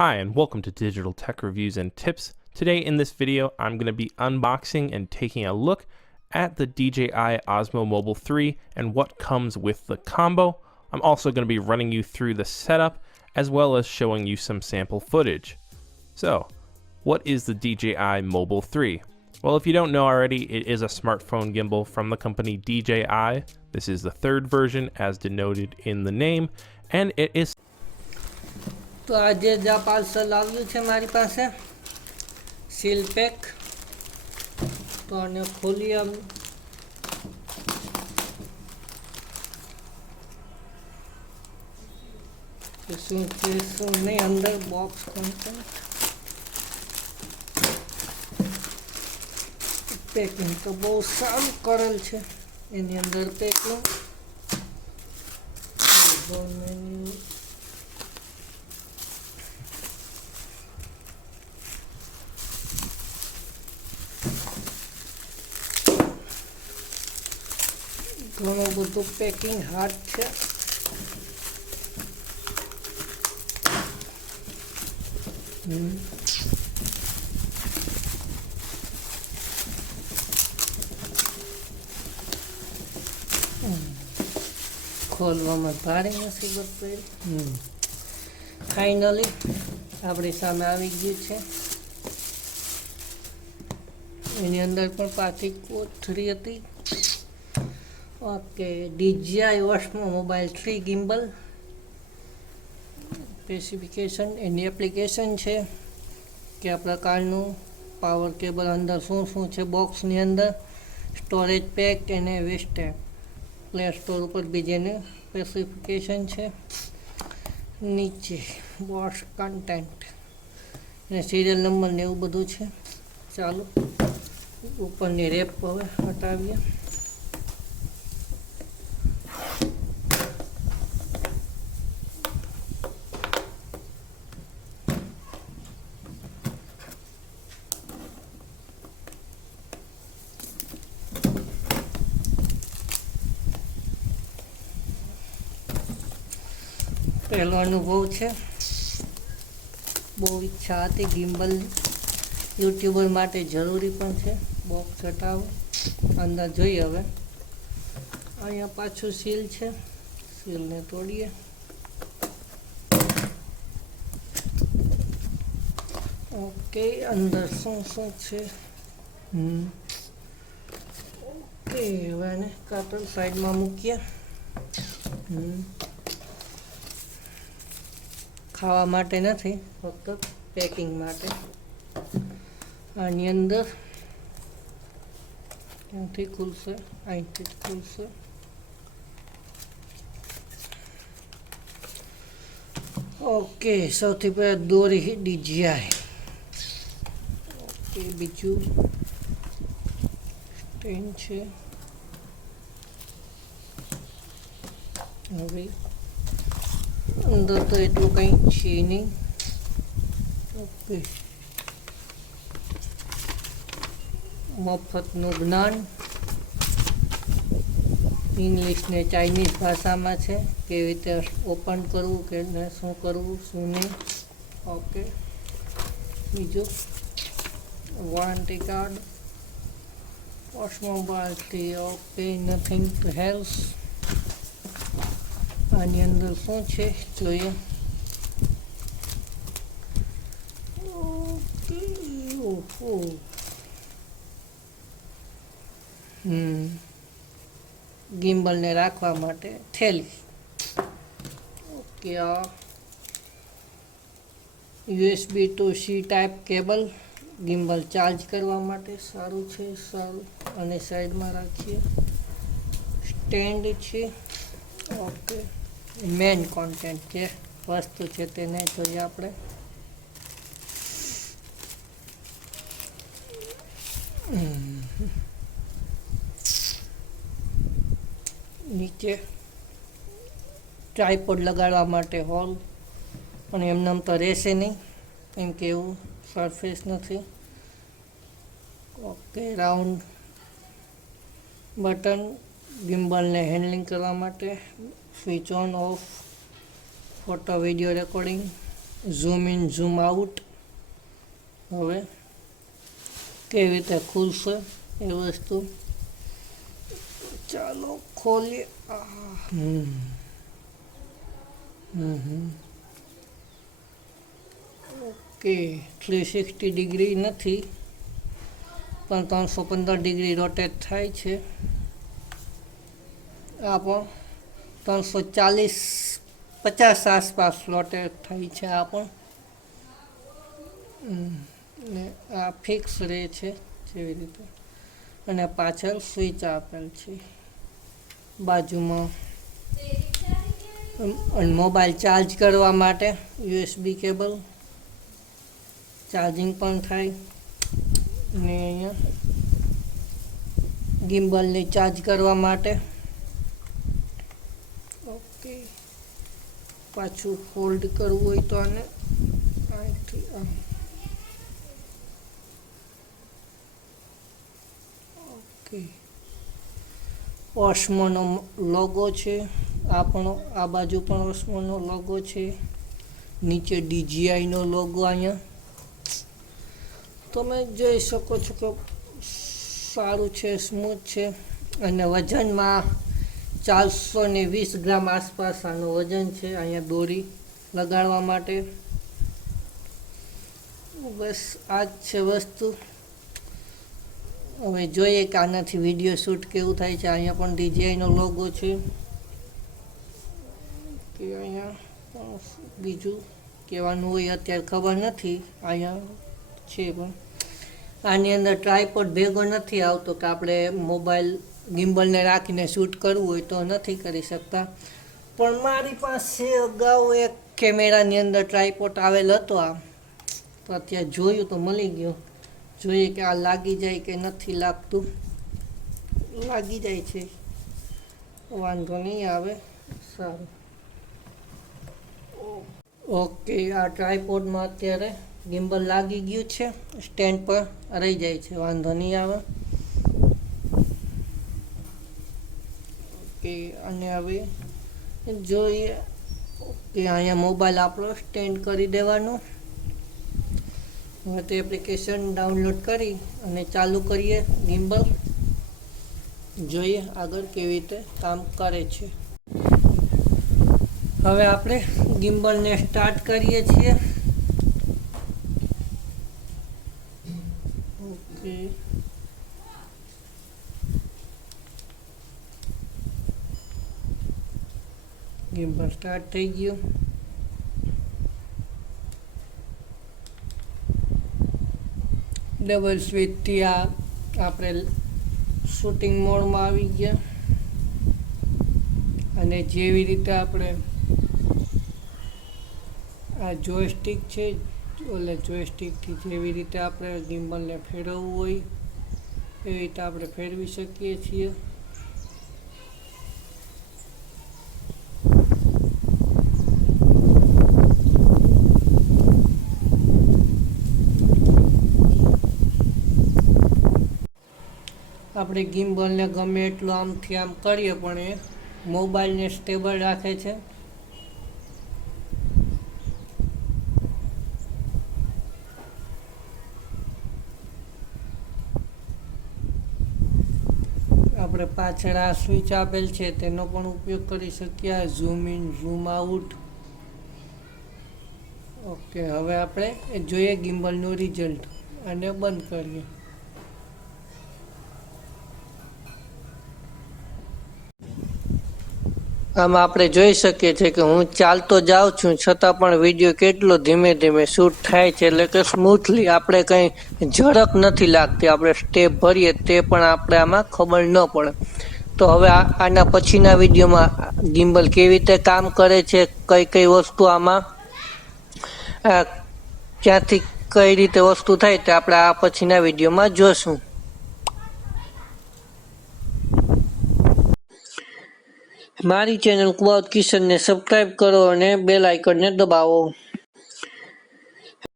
Hi and welcome to Digital Tech Reviews and Tips. Today in this video I'm going to be unboxing and taking a look at the DJI OSMO Mobile 3 and what comes with the combo. I'm also going to be running you through the setup as well as showing you some sample footage. So, what is the DJI Mobile 3? Well, if you don't know already, it is a smartphone gimbal from the company DJI. This is the third version as denoted in the name, and it is તો આજે જ આ parcel આવ્યું છે મારી પાસે seal pack. તો આને ખોલી આમ શું છે શું નહીં, અંદર બોક્સ કન્ટેન્ટ પેકિંગ તો બહુ સારું કરેલ છે. એની અંદર પેકિંગ મેન્યુ ઘણું બધું પેકિંગ હાર્ડ છે. ખોલવામાં ભારે મુસીબત પડી. ફાઇનલી આપણી સામે આવી ગયું છે. એની અંદર પણ પાછી કોથળી હતી. Okay, DJI OSMO mobile 3 gimbal specification, એની એપ્લિકેશન છે, કયા પ્રકારનું પાવર કેબલ, અંદર શું શું છે બોક્સની અંદર, સ્ટોરેજ પેક અને વેસ્ટેજ. પ્લે સ્ટોર ઉપર બીજેને સ્પેસિફિકેશન છે. નીચે બોક્સ કન્ટેન્ટ અને સિરિયલ નંબર ને એવું બધું છે. ચાલો ઉપરની રેપ હવે હટાવીએ. પહેલો અનુભવ છે. બહુ ઈચ્છા હતી ગિમ્બલ, યુટ્યુબર માટે જરૂરી પણ છે. બોક્સ હટાવો, અંદર જોઈએ હવે. અહીંયા પાછું સીલ છે, સીલને તોડીએ. ઓકે, અંદર શું શું છે. ઓકે, હવે આને કાતર સાઈડમાં મૂકીએ. ખાવા માટે નથી, ફક્ત પેકિંગ માટે. આની અંદર ક્યાંથી ખુલશે? અહીંથી જ ખુલશે. ઓકે, સૌથી પહેલાં દોરી DJI. ઓકે, બીજું સ્ટેન્ડ છે. હવે અંદર તો એટલું કંઈ છે નહીં. ઓકે, મફતનું જ્ઞાન ઇંગ્લિશ ને ચાઇનીઝ ભાષામાં છે, કેવી રીતે ઓપન કરવું કે શું કરવું શું નહીં. ઓકે, બીજું વોરંટી કાર્ડ, OSMO મોબાઈલથી. Okay, nothing to help. આની અંદર શું છે જોઈએ. ઓકે, ઓહો, ગિમ્બલને રાખવા માટે થેલી. ઓકે, આ USB to C type cable, gimbal charge કરવા માટે સારું છે. સારું, અને સાઈડમાં રાખીએ. સ્ટેન્ડ છે. ઓકે, મેન કોન્ટેન્ટ જે વસ્તુ છે તેને જોઈએ આપણે. નીચે ટ્રાયપોડ લગાડવા માટે હોલ, પણ એમનેમ તો રહેશે નહીં કેમ કે એવું સરફેસ નથી. ઓકે, રાઉન્ડ બટન ગિમ્બલને હેન્ડલિંગ કરવા માટે, switch on of, photo video recording, zoom in zoom out. હવે કેવી રીતે ખુલશે એ વસ્તુ ચાલો ખોલીએ. ઓકે 360 ડિગ્રી નથી પણ 315 ડિગ્રી રોટેટ થાય છે. આ પણ 340-50 આસપાસ રોટેટ થાય છે. આ પણ ને આ ફિક્સ રહે છે જેવી રીતે. અને પાછળ સ્વિચ આપેલ છે બાજુમાં. અને મોબાઈલ ચાર્જ કરવા માટે USB કેબલ ચાર્જિંગ પણ થાય. ને અહીંયા ગિમ્બલને ચાર્જ કરવા માટે. ઓકે પાછું હોલ્ડ કરવું હોય તો આને અહીંથી ઓકે. OSMOનો લોગો છે. આ બાજુ પણ OSMOનો લોગો છે. નીચે DJIનો લોગો અહીંયા તમે જોઈ શકો છો કે સારું છે, સ્મૂથ છે. અને વજનમાં 420 ગ્રામ આસપાસ આનું વજન છે. અહીંયા દોરી લગાડવા માટે. બસ આ જ છે વસ્તુ. હવે જોઈએ કે આનાથી વિડીયો શૂટ કેવું થાય છે. અહીંયા પણ DJIનો લોગો છે. કે અહીંયા બીજું કહેવાનું હોય અત્યારે ખબર નથી. અહીંયા છે પણ આની અંદર ટ્રાયપોડ ભેગો નથી આવતો કે આપણે મોબાઈલ ગિમ્બલને રાખીને શૂટ કરવું હોય તો નથી કરી શકતા. પણ મારી પાસે અગાઉ એક કેમેરાની અંદર ટ્રાયપોડ આવેલ હતો. આ તો અત્યારે જોયું તો મળી ગયો. જોઈએ કે આ લાગી જાય કે નથી લાગતું. લાગી જાય છે, વાંધો નહીં આવે. સારું ઓકે. આ ટ્રાયપોડમાં અત્યારે ગિમ્બલ લાગી ગયું છે. સ્ટેન્ડ પર રહી જાય છે, વાંધો નહીં આવે. ઓકે અને હવે જોઈએ કે અહીંયા મોબાઈલ આપણો સ્ટેન્ડ કરી દેવાનો. હવે તે એપ્લિકેશન ડાઉનલોડ કરી અને ચાલુ કરીએ ગિમ્બલ. જોઈએ આગળ કેવી રીતે કામ કરે છે. હવે આપણે ગિમ્બલને સ્ટાર્ટ કરીએ છીએ. ઓકે ગિમ્બલ સ્ટાર્ટ થઈ ગયું. ડબલ સ્વિચથી આ આપણે શૂટિંગ મોડમાં આવી ગયા. અને જેવી રીતે આપણે આ જોયસ્ટિક છે, ઓલે જોયસ્ટિકથી જેવી રીતે આપણે ગિમ્બલને ફેરવવું હોય એવી રીતે આપણે ફેરવી શકીએ છીએ. આપણે ગિમ્બલને ગમે એટલું આમથી આમ કરીએ પણ એ મોબાઈલને સ્ટેબલ રાખે છે. આપણે પાછળ આ સ્વિચ આપેલ છે તેનો પણ ઉપયોગ કરી શકીએ. Zoom in zoom out. Okay હવે આપણે જોઈએ ગિમ્બલનું રિઝલ્ટ અને બંધ કરીએ. આમાં આપણે જોઈ શકીએ છીએ કે હું ચાલતો જાઉં છું છતાં પણ વિડીયો કેટલો ધીમે ધીમે શૂટ થાય છે. એટલે કે સ્મૂથલી, આપણે કંઈ ઝડપ નથી લાગતી. આપણે સ્ટેપ ભરીએ તે પણ આપણે આમાં ખબર ન પડે. તો હવે આના પછીના વિડીયોમાં ગિમ્બલ કેવી રીતે કામ કરે છે, કઈ કઈ વસ્તુ આમાં ક્યાંથી કઈ રીતે વસ્તુ થાય તે આપણે આ પછીના વિડીયોમાં જોશું. મારી ચેનલ કુવાઉત કિશનને સબસ્ક્રાઈબ કરો અને બેલ આઇકનને દબાવો.